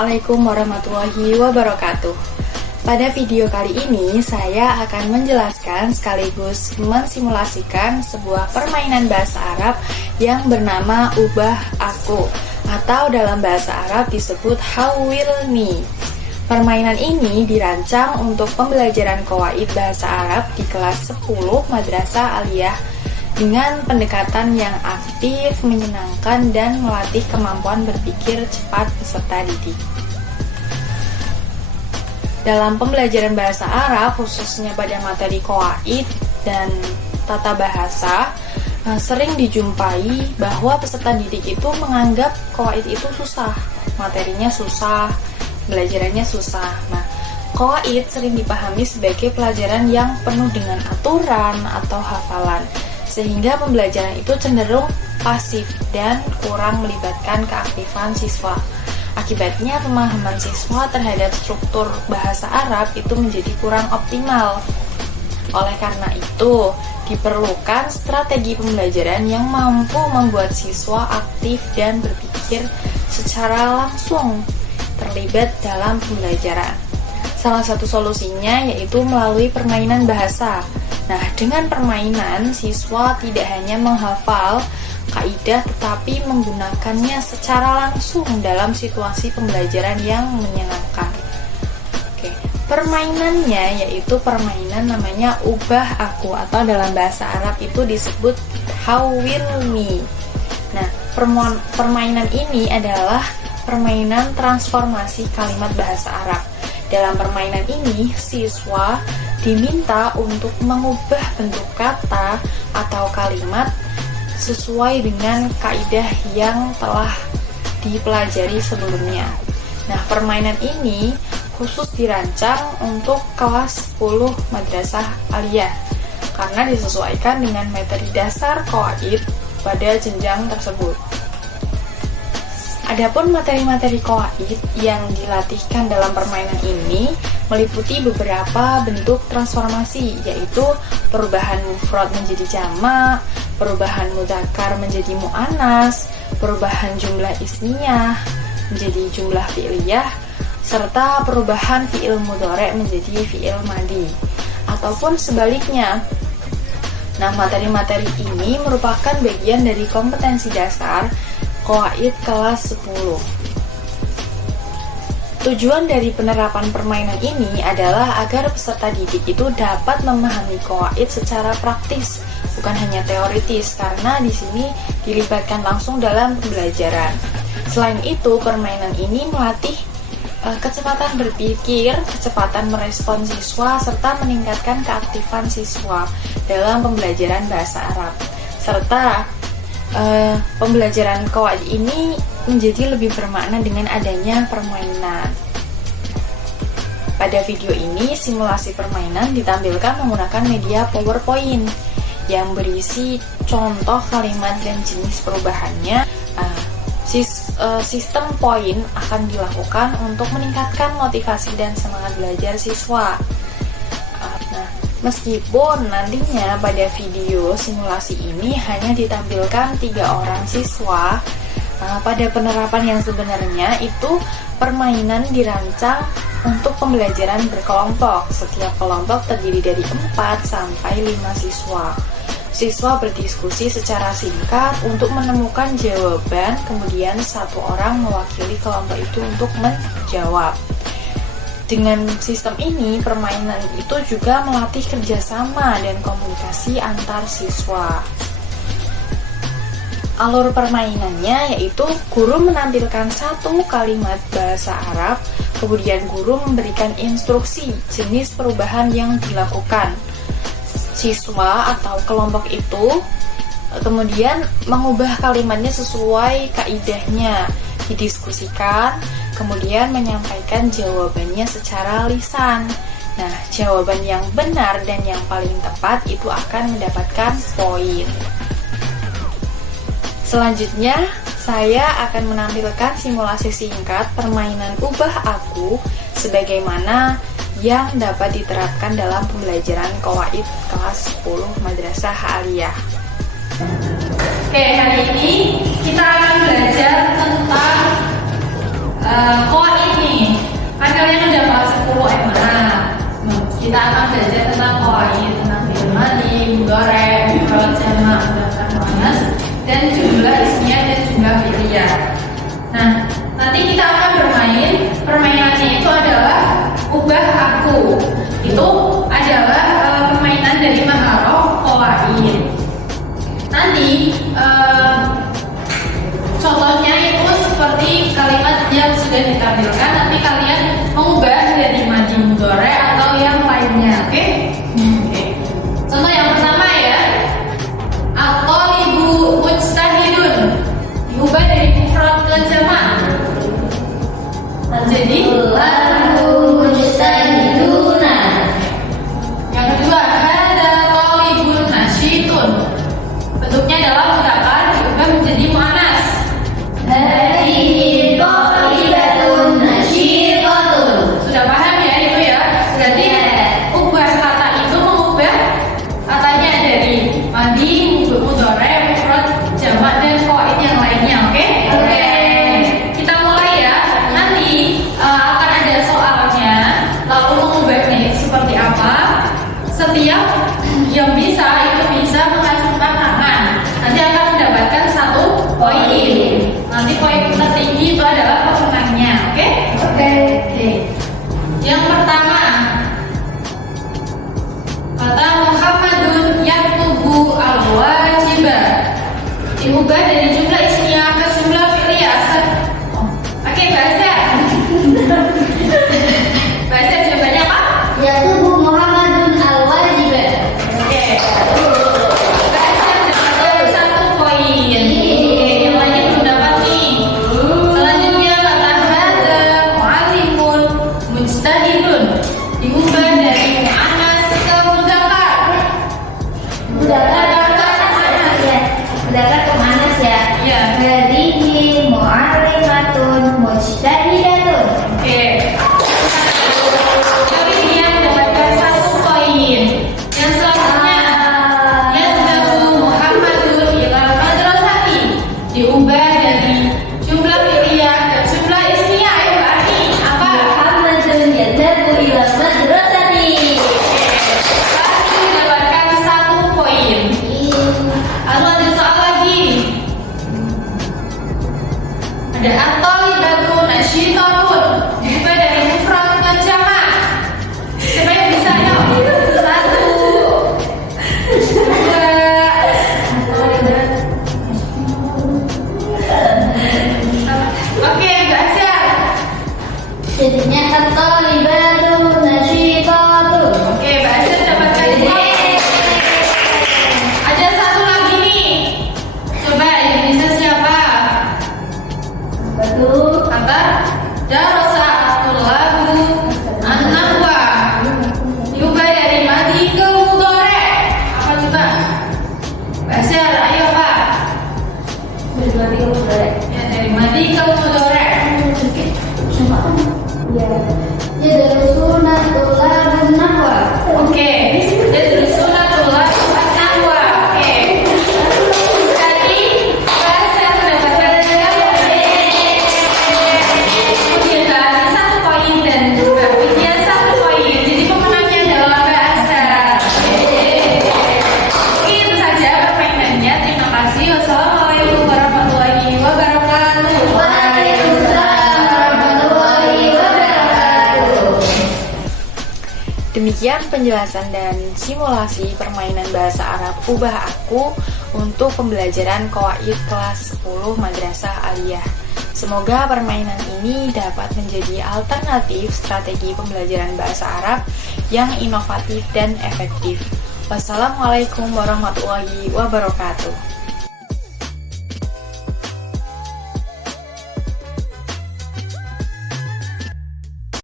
Assalamualaikum warahmatullahi wabarakatuh. Pada video kali ini saya akan menjelaskan sekaligus mensimulasikan sebuah permainan bahasa Arab yang bernama Ubah Aku atau dalam bahasa Arab disebut Hawwilni. Permainan ini dirancang untuk pembelajaran qawaid bahasa Arab di kelas 10 Madrasah Aliyah dengan pendekatan yang aktif, menyenangkan, dan melatih kemampuan berpikir cepat peserta didik. Dalam pembelajaran bahasa Arab, khususnya pada materi qawaid dan tata bahasa, sering dijumpai bahwa peserta didik itu menganggap qawaid itu susah, materinya susah, belajarannya susah. Nah, qawaid sering dipahami sebagai pelajaran yang penuh dengan aturan atau hafalan, sehingga pembelajaran itu cenderung pasif dan kurang melibatkan keaktifan siswa. Akibatnya pemahaman siswa terhadap struktur bahasa Arab itu menjadi kurang optimal. Oleh karena itu, diperlukan strategi pembelajaran yang mampu membuat siswa aktif dan berpikir secara langsung terlibat dalam pembelajaran. Salah satu solusinya yaitu melalui permainan bahasa. Nah, dengan permainan, siswa tidak hanya menghafal kaidah tetapi menggunakannya secara langsung dalam situasi pembelajaran yang menyenangkan. Oke, permainannya yaitu permainan namanya Ubah Aku atau dalam bahasa Arab itu disebut Hawwilni. Nah, permainan ini adalah permainan transformasi kalimat bahasa Arab. Dalam permainan ini, siswa diminta untuk mengubah bentuk kata atau kalimat sesuai dengan kaidah yang telah dipelajari sebelumnya. Nah, permainan ini khusus dirancang untuk kelas 10 Madrasah Aliyah karena disesuaikan dengan materi dasar qawaid pada jenjang tersebut. Adapun materi-materi qawaid yang dilatihkan dalam permainan ini meliputi beberapa bentuk transformasi, yaitu perubahan mufrad menjadi jamak, perubahan mudzakkar menjadi muannas, perubahan jumlah ismiyah menjadi jumlah fi'liyah, serta perubahan fi'il mudhari' menjadi fi'il madhi, ataupun sebaliknya. Nah, materi-materi ini merupakan bagian dari kompetensi dasar qawaid kelas 10. Tujuan dari penerapan permainan ini adalah agar peserta didik itu dapat memahami qawaid secara praktis, bukan hanya teoritis, karena di sini dilibatkan langsung dalam pembelajaran. Selain itu, permainan ini melatih kecepatan berpikir, kecepatan merespon siswa, serta meningkatkan keaktifan siswa dalam pembelajaran bahasa Arab. Serta pembelajaran qawaid ini menjadi lebih bermakna dengan adanya permainan. Pada video ini, simulasi permainan ditampilkan menggunakan media PowerPoint yang berisi contoh kalimat dan jenis perubahannya. Sistem poin akan dilakukan untuk meningkatkan motivasi dan semangat belajar siswa. Meskipun nantinya pada video simulasi ini hanya ditampilkan 3 orang siswa, pada penerapan yang sebenarnya itu permainan dirancang untuk pembelajaran berkelompok. Setiap kelompok terdiri dari 4 sampai 5 siswa. Siswa berdiskusi secara singkat untuk menemukan jawaban, kemudian satu orang mewakili kelompok itu untuk menjawab. Dengan sistem ini, permainan itu juga melatih kerjasama dan komunikasi antar siswa. Alur permainannya yaitu guru menampilkan satu kalimat bahasa Arab, kemudian guru memberikan instruksi jenis perubahan yang dilakukan. Siswa atau kelompok itu kemudian mengubah kalimatnya sesuai kaidahnya, didiskusikan, kemudian menyampaikan jawabannya secara lisan. Nah, jawaban yang benar dan yang paling tepat itu akan mendapatkan poin. Selanjutnya, saya akan menampilkan simulasi singkat permainan Ubah Aku sebagaimana yang dapat diterapkan dalam pembelajaran qawaid kelas 10 Madrasah Aliyah. Oke, hari ini kita akan belajar tentang qawaid kalian udah kelas 10 SMA, kita akan belajar tentang qawaid, tentang fi'il madhi, mudhari', mufrad, jamak, mudzakkar, muannas, dan jumlah ismiyah dan jumlah fi'liyah. Nah, nanti kita akan bermain. Permainannya itu adalah ubah aku. Itu adalah permainan dari maharah qawaid. Nanti contohnya itu seperti kalimat yang sudah ditampilkan. Nanti kalian mengubah dari madhi mudhari' atau yang lainnya, oke? Oke. Contoh yang pertama ya, at-thalibu mujtahidun, diubah dari mufrad ke jamak. Jadi Lalu mujtahiduna. yang kedua, hadza thalibun nasyitun, bentuknya adalah mudzakkar diubah menjadi muannas. Hadhihi thalibatun nasyiratun. Sudah paham ya itu ya? Berarti ubah kata itu mengubah katanya dari madhi, mudhari', mufrad, jamak dan qawaid yang lainnya, oke? Oke. Kita mulai ya. Nanti akan ada soalnya, lalu mengubahnya itu seperti apa? Setiap yang bisa itu bisa mengacungkan tangan. Nanti akan mendapatkan 1 poin. Nanti poin tertinggi itu adalah pemenangnya, oke? Oke. Oke. Yang pertama, kata Muhammadun yaktubu al-wajibah, diubah dari jumlah ismiyah ke jumlah fi'liyah. Oke, bahasa. Bahasa jawabannya apa? Yaktubu Muhammadun al-wajibah. Oke. Bahasa mendapatkan 1 poin. Oke, yang lainnya belum dapat nih. Selanjutnya kata hadza mu'allimun mujtahidun, diubah dari muannas ke mudzakkar. Mudzakkar ya. Mudzakkar ke manas ya. Iya. Hadhihi mu'allimatun mujtahidatun. Oke. Jadi dia mendapatkan 1 poin. Yang selanjutnya, yadhabu Muhammadun ilal madrasati, diubah dari jumlah fi'liyah ke jumlah ismiyah. Ayo berarti apa? Muhammadun yadhabu ila madrasati. Berarti mendapatkan 1 poin. Lalu ada soal lagi. Ada at-thalibatu nasyitatun, diubah dari mufrad ke jamak. Siapa yang bisa? Ayo. 1, 2. Oke, Mbak Asyar. Jadinya at-thalibatu nasyitatun. Oke, Mbak Asyar dapatkan 2. Ada 1 lagi nih. Coba yang bisa siapa? Betul. Kata darasa at-tullabu an-nahwa, diubah dari madhi ke mudhari'. Apa coba? Basar, ayo Pak. Ya, dari madhi ke mudhari'. Yadrusuna tullabun nahwa. Oke, jadi sunatullah an-nahwa. Oke. Jadi Basar mendapatkan 3 poin. Kemudian Mbak 1 poin dan Mbak Widya 1 poin. Jadi pemenangnya adalah Mbak Asar. Oke, itu saja permainannya. Terima kasih. Wassalamualaikum warahmatullahi wabarakatuh. Waalaikumsalam warahmatullahi wabarakatuh. Demikian penjelasan dan simulasi permainan bahasa Arab Ubah Aku untuk pembelajaran qawaid kelas 10 Madrasah Aliyah. Semoga permainan ini dapat menjadi alternatif strategi pembelajaran bahasa Arab yang inovatif dan efektif. Wassalamualaikum warahmatullahi wabarakatuh.